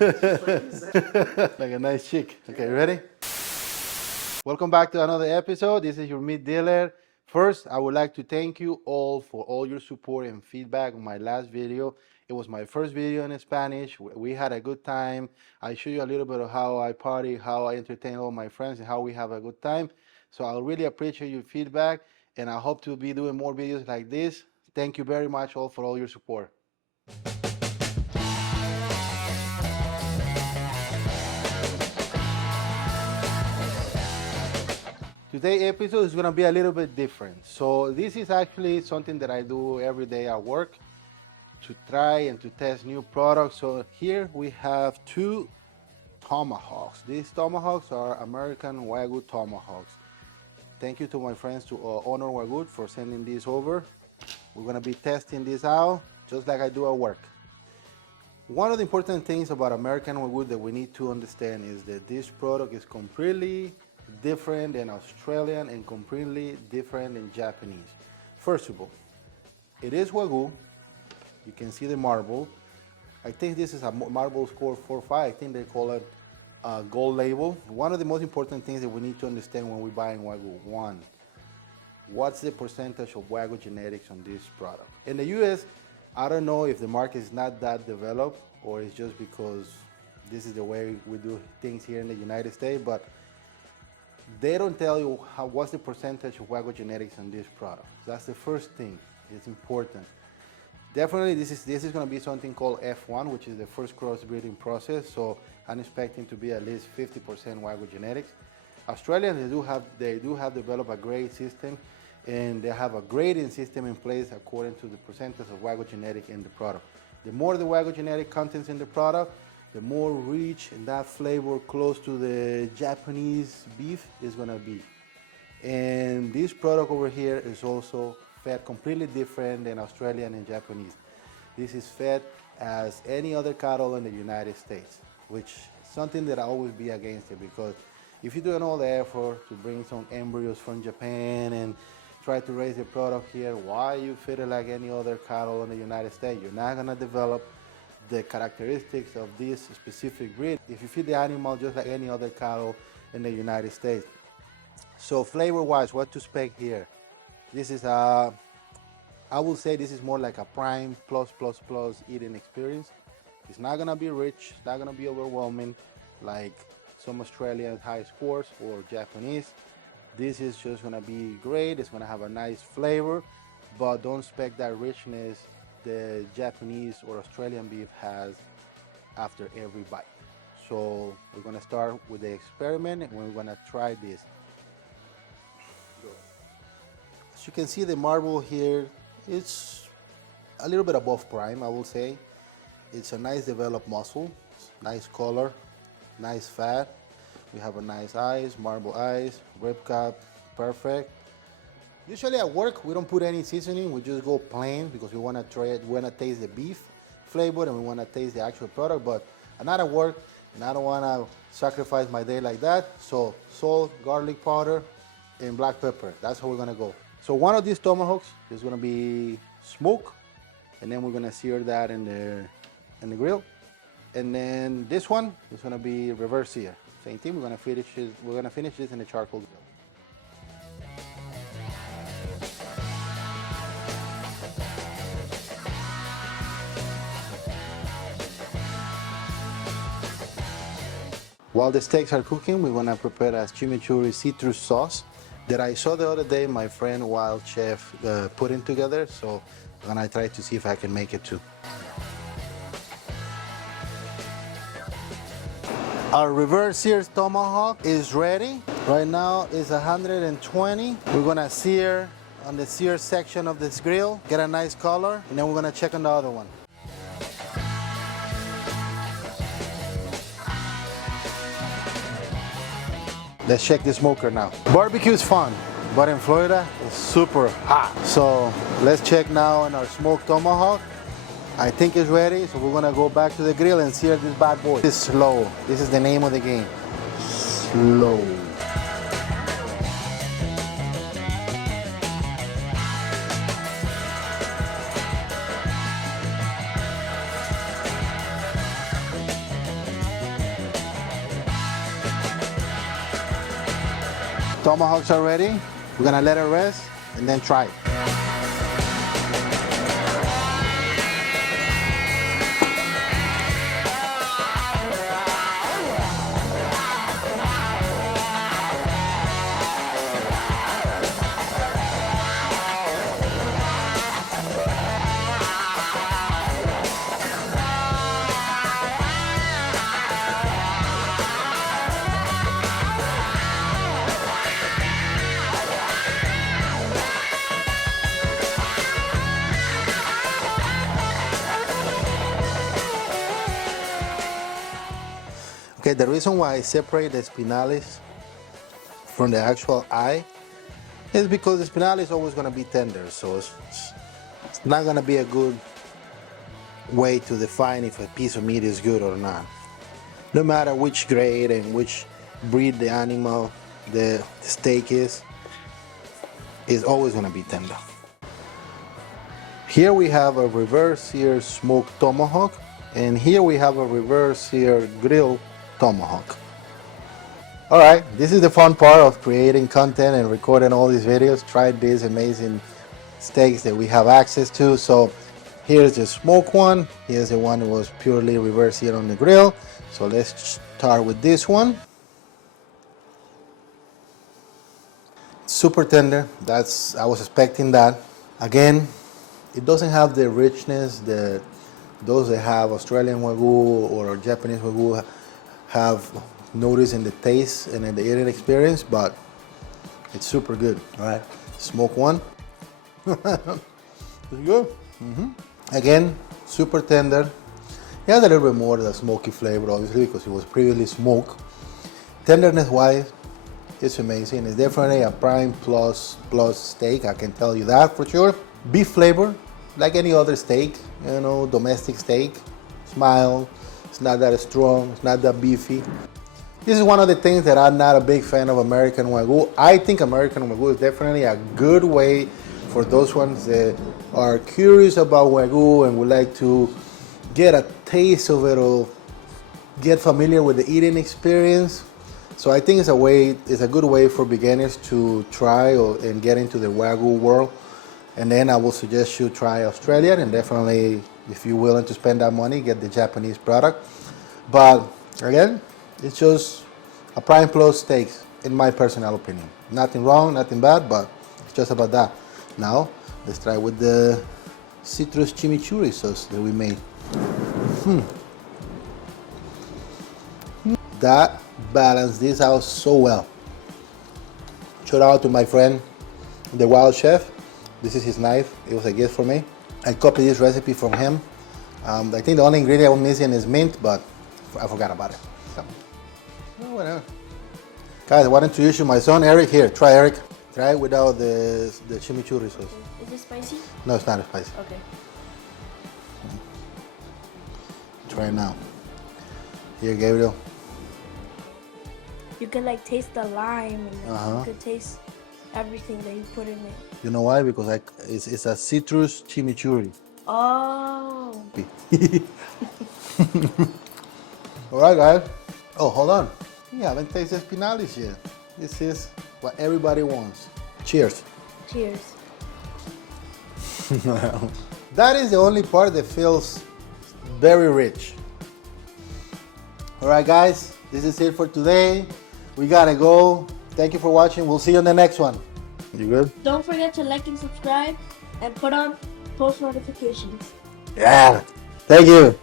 Like a nice chick. Okay, ready? Welcome back to another episode. This is your meat dealer. First, I would like to thank you all for all your support and feedback on my last video. It was my first video in Spanish. We had a good time. I showed you a little bit of how I party, how I entertain all my friends, and how we have a good time. So I really appreciate your feedback, and I hope to be doing more videos like this. Thank you very much all for all your support. Today's episode is going to be a little bit different. So this is actually something that I do every day at work to try and to test new products. So here we have two tomahawks. These tomahawks are American Wagyu tomahawks. Thank you to my friends to Honor Wagyu for sending these over. We're going to be testing this out just like I do at work. One of the important things about American Wagyu that we need to understand is that this product is completely different than Australian and completely different than Japanese. First of all, it is Wagyu. You can see the marble. I think this is a marble score 4-5. I think they call it a gold label. One of the most important things that we need to understand when we're buying Wagyu, one, what's the percentage of Wagyu genetics on this product? In the US, I don't know if the market is not that developed or it's just because this is the way we do things here in the United States, but they don't tell you what's the percentage of Wagyu genetics on this product. That's the first thing. It's important. Definitely, this is going to be something called F1, which is the first crossbreeding process. So I'm expecting to be at least 50% Wagyu genetics. Australians, they do have developed a great system, and they have a grading system in place according to the percentage of Wagyu genetic in the product. The more the Wagyu genetic contents in the product, the more rich and that flavor close to the Japanese beef is gonna be. And this product over here is also fed completely different than Australian and Japanese. This is fed as any other cattle in the United States, which is something that I always be against it, because if you're doing all the effort to bring some embryos from Japan and try to raise the product here, why you feed it like any other cattle in the United States? You're not gonna develop the characteristics of this specific breed if you feed the animal just like any other cattle in the United States. So flavor wise, what to expect here? This is I would say this is more like a prime plus eating experience. It's not gonna be rich, it's not gonna be overwhelming like some Australian high scores or Japanese. This is just gonna be great. It's gonna have a nice flavor, but don't expect that richness the Japanese or Australian beef has after every bite. So we're gonna start with the experiment and we're gonna try this. As you can see, the marble here, it's a little bit above prime, I will say. It's a nice developed muscle, nice color, nice fat. We have a nice eyes, marble eyes, rib cap, perfect. Usually at work, we don't put any seasoning. We just go plain because we want to try it. We want to taste the beef flavor and we want to taste the actual product. But I'm not at work and I don't want to sacrifice my day like that. So salt, garlic powder, and black pepper. That's how we're going to go. So one of these tomahawks is going to be smoked, and then we're going to sear that in the grill. And then this one is going to be reverse sear. Same thing. We're going to finish this in the charcoal grill. While the steaks are cooking, we're gonna prepare a chimichurri citrus sauce that I saw the other day my friend Wild Chef putting together. So I'm gonna try to see if I can make it too. Our reverse seared tomahawk is ready. Right now it's 120. We're gonna sear on the sear section of this grill, get a nice color, and then we're gonna check on the other one. Let's check the smoker now. Barbecue is fun, but in Florida, it's super hot. So let's check now on our smoked tomahawk. I think it's ready, so we're gonna go back to the grill and sear this bad boy. This is slow. This is the name of the game. Slow. tomahawks are ready. We're gonna let it rest and then try it. Okay, the reason why I separate the spinalis from the actual eye is because the spinalis is always going to be tender, so it's not going to be a good way to define if a piece of meat is good or not. No matter which grade and which breed the animal, the steak is always going to be tender. Here we have a reverse sear smoked tomahawk, and here we have a reverse sear grilled tomahawk. All right, this is the fun part of creating content and recording all these videos. Try these amazing steaks that we have access to. So here's the smoked one. Here's the one that was purely reverse seared on the grill. So let's start with this one. Super tender. I was expecting that. Again, it doesn't have the richness that those that have Australian Wagyu or Japanese Wagyu have noticed in the taste and in the eating experience, but it's super good. All right, smoke one. It's good. Again, super tender. It has a little bit more of the smoky flavor, obviously, because it was previously smoked. Tenderness wise, it's amazing. It's definitely a prime plus steak, I can tell you that for sure. Beef flavor, like any other steak, you know, domestic steak. It's mild, it's not that strong, it's not that beefy. This is one of the things that I'm not a big fan of American Wagyu. I think American Wagyu is definitely a good way for those ones that are curious about Wagyu and would like to get a taste of it or get familiar with the eating experience. So I think it's a good way for beginners to try and get into the Wagyu world. And then I will suggest you try Australian, and definitely, if you're willing to spend that money, get the Japanese product. But again, it's just a prime plus steak, in my personal opinion. Nothing wrong, nothing bad, but it's just about that. Now, let's try with the citrus chimichurri sauce that we made. That balanced this out so well. Shout out to my friend, the Wild Chef. This is his knife. It was a gift for me. I copied this recipe from him. I think the only ingredient I'm missing is mint, but I forgot about it. So, whatever. Guys, I want to introduce you my son, Eric. Here, try Eric. Try it without the chimichurri sauce. Is it spicy? No, it's not spicy. Okay. Try it now. Here, Gabriel. You can like taste the lime and you can taste everything that you put in it. You know why? Because it's a citrus chimichurri. Oh. All right, guys. Oh, hold on. You haven't tasted spinalis yet. This is what everybody wants. Cheers. Cheers. That is the only part that feels very rich. All right, guys. This is it for today. We gotta go. Thank you for watching. We'll see you on the next one. You good? Don't forget to like and subscribe and put on post notifications. Yeah. Thank you.